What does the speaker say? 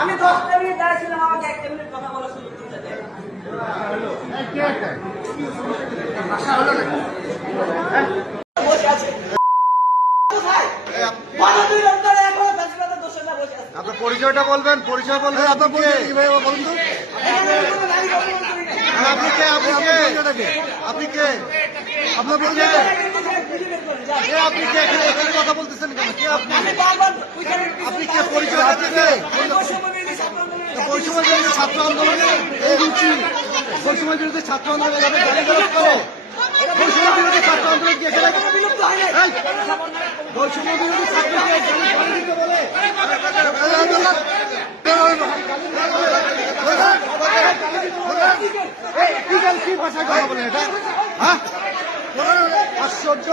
আমি 10 মিনিট দাঁড়িয়েছিলাম, আমাকে 1 মিনিট কথা বলার সুযোগ দিতে দেন। বসে আছে কোথায়? দুই লোক ধরে এখনো ফ্যাসিলিটির দোষে বসে আছে। আপনার পরিচয়টা বলবেন, পরিচয় বলবেন। আপনার পরিচয় কি ভাই বলুন তো? আপনি কে? আপনি কে? আপনি কে? আপনার পরিচয় আপনি কে? এখানে কথা বলতেছেন কেন? কে আপনি? আপনি কে? পরিচয় দিতে বৈষম্য বিরোধী ছাত্র আন্দোলনে এই রুচি, বৈষম্য বিরোধী ছাত্র আন্দোলনে যাদের গালিগালাজ করে, বৈষম্য বিরোধী ছাত্র আন্দোলন কি এখানে বৈষম্য বিরোধী ছাত্রকে গালি দিতে বলে? কি ভাষায় কথা বলেন এটা? হ্যাঁ, আশ্চর্য।